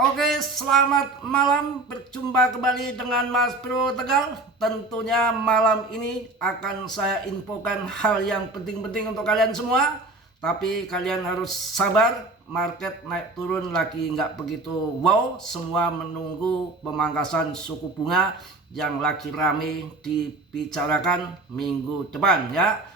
Oke, selamat malam. Berjumpa kembali dengan Mas Bro Tegal. Tentunya malam ini akan saya infokan hal yang penting-penting untuk kalian semua. Tapi kalian harus sabar. Market naik turun lagi nggak begitu wow. Semua menunggu pemangkasan suku bunga yang lagi rame dibicarakan minggu depan ya.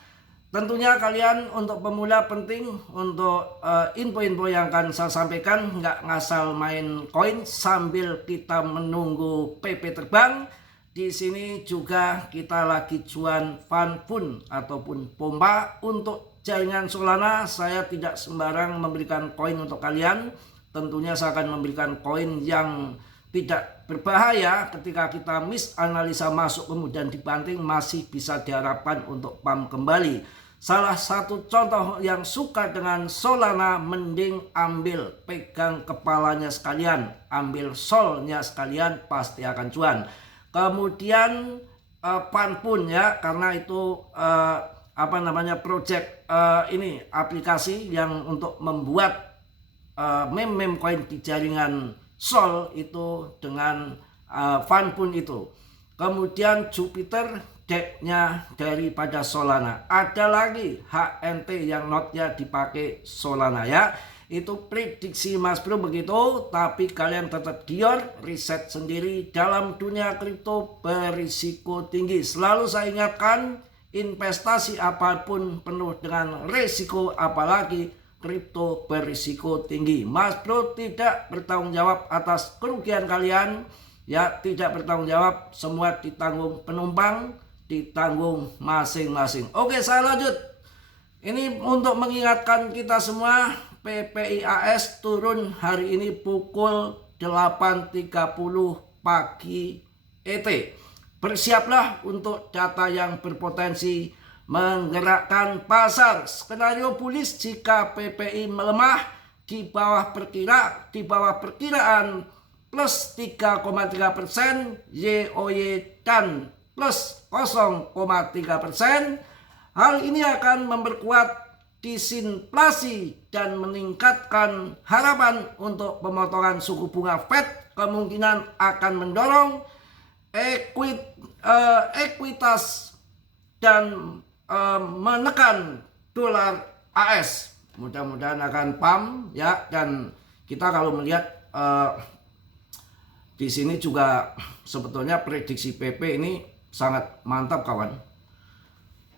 Tentunya kalian untuk pemula penting untuk info-info yang akan saya sampaikan, nggak ngasal main koin sambil kita menunggu PP terbang. Di sini juga kita lagi jual FanFun ataupun pompa untuk jaringan Solana. Saya tidak sembarang memberikan koin untuk kalian. Tentunya saya akan memberikan koin yang tidak berbahaya. Ketika kita misanalisa masuk kemudian dibanting, masih bisa diharapkan untuk pump kembali. Salah satu contoh yang suka dengan Solana, mending ambil, pegang kepalanya sekalian, ambil solnya sekalian, pasti akan cuan. Kemudian FanFun ya, karena itu project ini aplikasi yang untuk membuat meme koin di jaringan Sol itu dengan FanFun itu. Kemudian Jupiter decknya daripada Solana. Ada lagi HNT yang notnya dipakai Solana ya. Itu prediksi Mas Bro begitu. Tapi kalian tetap dior, riset sendiri. Dalam dunia kripto berisiko tinggi. Selalu saya ingatkan, investasi apapun penuh dengan risiko, apalagi kripto berisiko tinggi. Mas Bro tidak bertanggung jawab atas kerugian kalian. Ya, tidak bertanggung jawab, semua ditanggung penumpang, ditanggung masing-masing. Oke, saya lanjut. Ini untuk mengingatkan kita semua, PPIAS turun hari ini pukul 8.30 pagi ET. Bersiaplah untuk data yang berpotensi menggerakkan pasar. Skenario bullish jika PPI melemah di bawah perkiraan plus 3,3%, YoY dan plus 0,3%. Hal ini akan memperkuat disinflasi dan meningkatkan harapan untuk pemotongan suku bunga Fed. Kemungkinan akan mendorong ekuitas dan menekan dolar AS. Mudah-mudahan akan pump ya. Dan kita kalau melihat di sini juga sebetulnya prediksi PP ini sangat mantap kawan.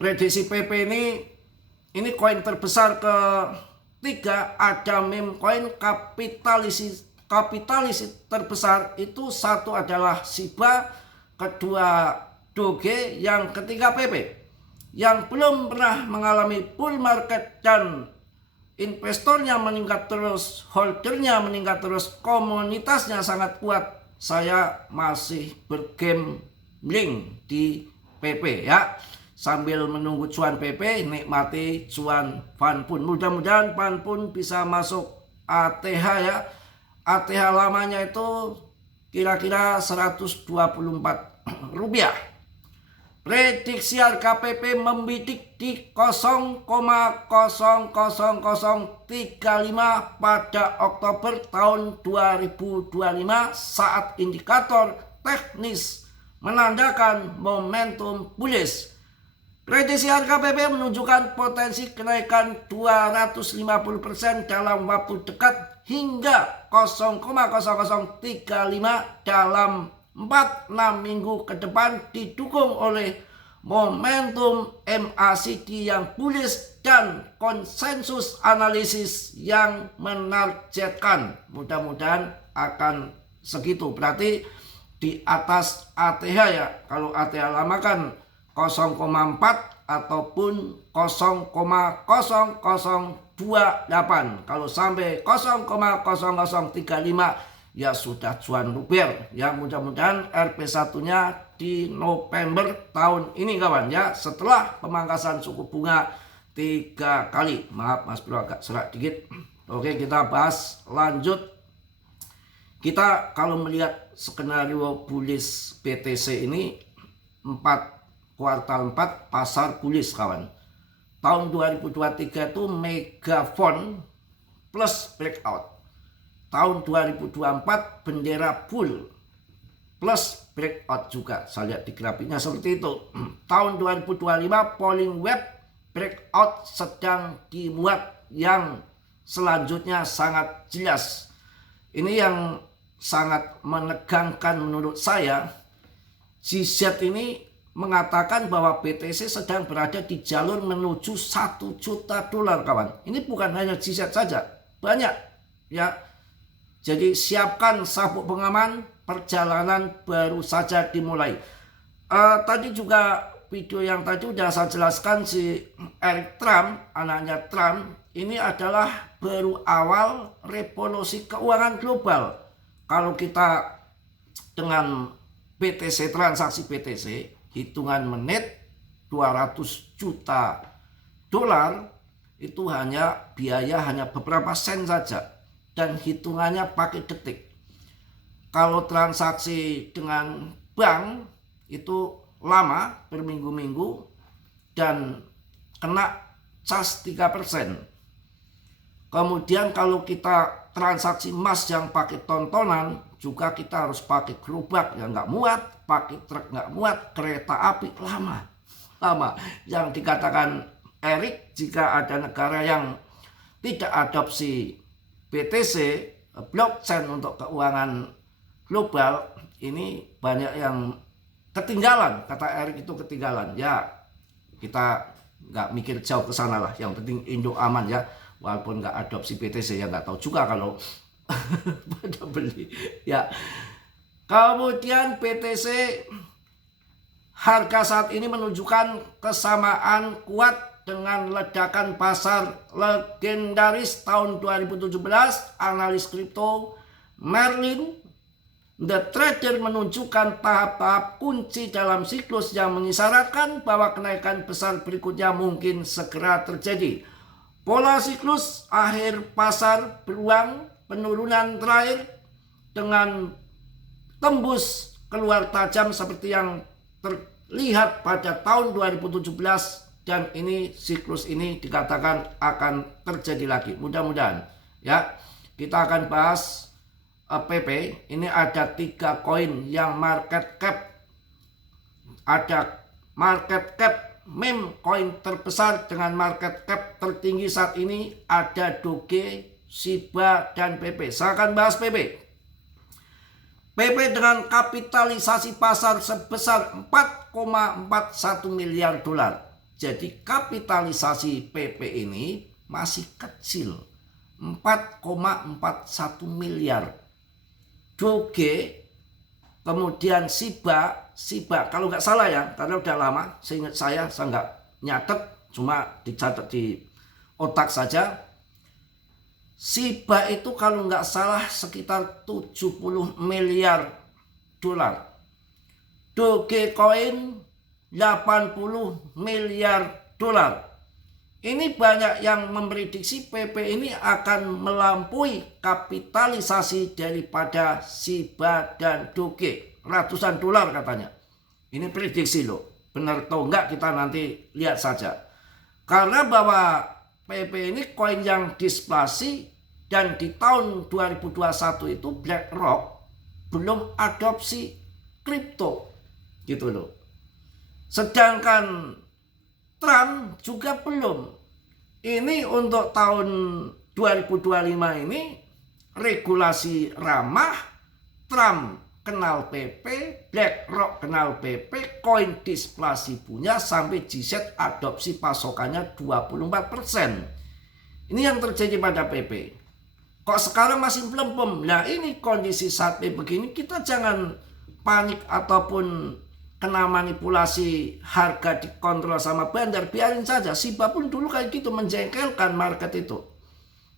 Prediksi PP ini koin terbesar ketiga. Ada meme koin kapitalis terbesar itu, satu adalah Shiba, kedua Doge, yang ketiga PP. Yang belum pernah mengalami bull market dan investornya meningkat terus, holdernya meningkat terus, komunitasnya sangat kuat. Saya masih bergambling di PP ya. Sambil menunggu cuan PP, nikmati cuan FanFun. Mudah-mudahan FanFun bisa masuk ATH ya. ATH lamanya itu kira-kira Rp124. Prediksi harga PP membidik di 0,00035 pada Oktober tahun 2025 saat indikator teknis menandakan momentum bullish. Prediksi harga PP menunjukkan potensi kenaikan 250% dalam waktu dekat hingga 0,0035 dalam 4-6 minggu ke depan, didukung oleh momentum MACD yang bullish dan konsensus analisis yang menargetkan. Mudah-mudahan akan segitu. Berarti di atas ATH ya. Kalau ATH lama kan 0,4 ataupun 0,0028. Kalau sampai 0,0035 ya sudah cuan luber ya. Mudah-mudahan RP1-nya di November tahun ini kawan ya, setelah pemangkasan suku bunga 3 kali. Maaf Mas Bro agak serak dikit. Oke, kita bahas lanjut. Kita kalau melihat skenario bullish BTC ini, kuartal 4 pasar bullish kawan. Tahun 2023 itu mega font plus breakout. tahun 2024 bendera bull plus breakout juga. Saya lihat di grafiknya seperti itu. Tahun 2025 polling web breakout sedang dimuat yang selanjutnya sangat jelas. Ini yang sangat menegangkan menurut saya. GZ ini mengatakan bahwa BTC sedang berada di jalur menuju 1 juta dolar kawan. Ini bukan hanya GZ saja, banyak ya. Jadi siapkan sabuk pengaman, perjalanan baru saja dimulai. Tadi juga video yang tadi udah saya jelaskan, si Eric Trump, anaknya Trump, ini adalah baru awal revolusi keuangan global. Kalau kita dengan BTC, transaksi BTC, hitungan menit 200 juta dolar, itu biaya hanya beberapa sen saja. Dan hitungannya pakai detik. Kalau transaksi dengan bank itu lama, berminggu-minggu, dan kena cas 3%. Kemudian kalau kita transaksi emas yang pakai tontonan, juga kita harus pakai gerobak yang nggak muat, pakai truk nggak muat, kereta api lama. Yang dikatakan Eric, jika ada negara yang tidak adopsi BTC, blockchain untuk keuangan global, ini banyak yang ketinggalan. Kata Eric itu ketinggalan. Ya, kita nggak mikir jauh ke sana lah. Yang penting Indo aman ya. Walaupun nggak adopsi BTC, ya nggak tahu juga kalau pada beli. Ya. Kemudian BTC harga saat ini menunjukkan kesamaan kuat dengan ledakan pasar legendaris tahun 2017. Analis kripto Merlin The Trader menunjukkan tahap-tahap kunci dalam siklus yang mengisyaratkan bahwa kenaikan besar berikutnya mungkin segera terjadi. Pola siklus akhir pasar beruang penurunan terakhir dengan tembus keluar tajam seperti yang terlihat pada tahun 2017. Dan ini siklus ini dikatakan akan terjadi lagi. Mudah-mudahan ya. Kita akan bahas PP. Ini ada 3 koin yang market cap. Ada market cap meme koin terbesar dengan market cap tertinggi saat ini. Ada Doge, Shiba, dan PP. Saya akan bahas PP. PP dengan kapitalisasi pasar sebesar 4,41 miliar dolar. Jadi kapitalisasi PP ini masih kecil, 4,41 miliar. Doge, kemudian Shiba kalau nggak salah ya, karena udah lama, seingat saya nggak nyatet, cuma dicatat di otak saja. Shiba itu kalau nggak salah sekitar 70 miliar dolar. Dogecoin 80 miliar dolar. Ini banyak yang memprediksi PP ini akan melampaui kapitalisasi daripada Shiba dan Doge. Ratusan dolar katanya. Ini prediksi loh. Benar atau enggak kita nanti lihat saja. Karena bahwa PP ini koin yang displasi, dan di tahun 2021 itu BlackRock belum adopsi kripto. Gitu loh. Sedangkan Trump juga belum. Ini untuk tahun 2025 ini regulasi ramah. Trump kenal PP, BlackRock kenal PP, koin displasi punya, sampai GZ adopsi pasokannya 24%. Ini yang terjadi pada PP. Kok sekarang masih belum? Nah ini kondisi saat begini, kita jangan panik ataupun kena manipulasi harga dikontrol sama bandar, biarin saja. Shiba pun dulu kayak gitu, menjengkelkan market itu.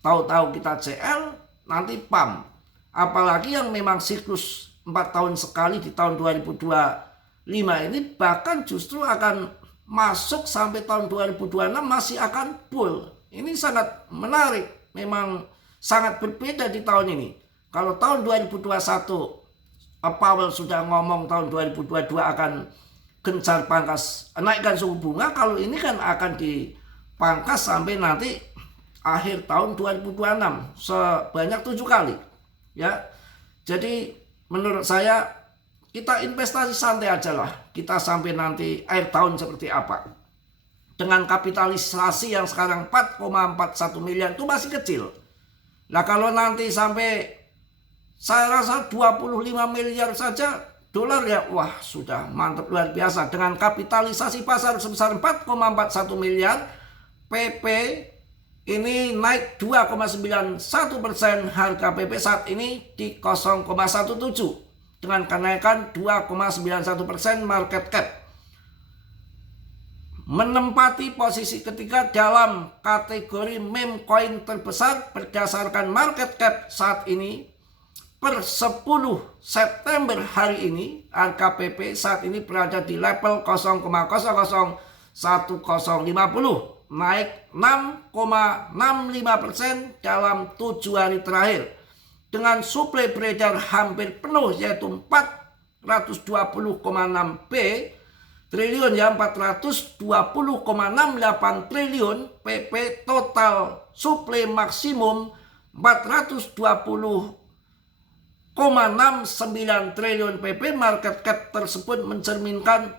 Tahu-tahu kita CL, nanti PAM. Apalagi yang memang siklus 4 tahun sekali di tahun 2025 ini, bahkan justru akan masuk sampai tahun 2026 masih akan bull. Ini sangat menarik, memang sangat berbeda di tahun ini. Kalau tahun 2021 Powell sudah ngomong tahun 2022 akan gencar pangkas, naikkan suku bunga. Kalau ini kan akan dipangkas sampai nanti akhir tahun 2026 sebanyak 7 kali. ya. Jadi menurut saya kita investasi santai aja lah, kita sampai nanti akhir tahun seperti apa. Dengan kapitalisasi yang sekarang 4,41 miliar itu masih kecil. Nah kalau nanti sampai saya rasa 25 miliar saja dolar ya, wah sudah mantap luar biasa. Dengan kapitalisasi pasar sebesar 4,41 miliar, PP ini naik 2,91%, harga PP saat ini di 0,17 dengan kenaikan 2,91% market cap. Menempati posisi ketiga dalam kategori meme coin terbesar berdasarkan market cap saat ini. Per 10 September hari ini, harga PP saat ini berada di level 0,001050, naik 6,65% dalam 7 hari terakhir. Dengan suplai beredar hampir penuh yaitu 420,6 triliun ya, 420,68 triliun. PP total suplai maksimum 420,69 triliun PP. Market cap tersebut mencerminkan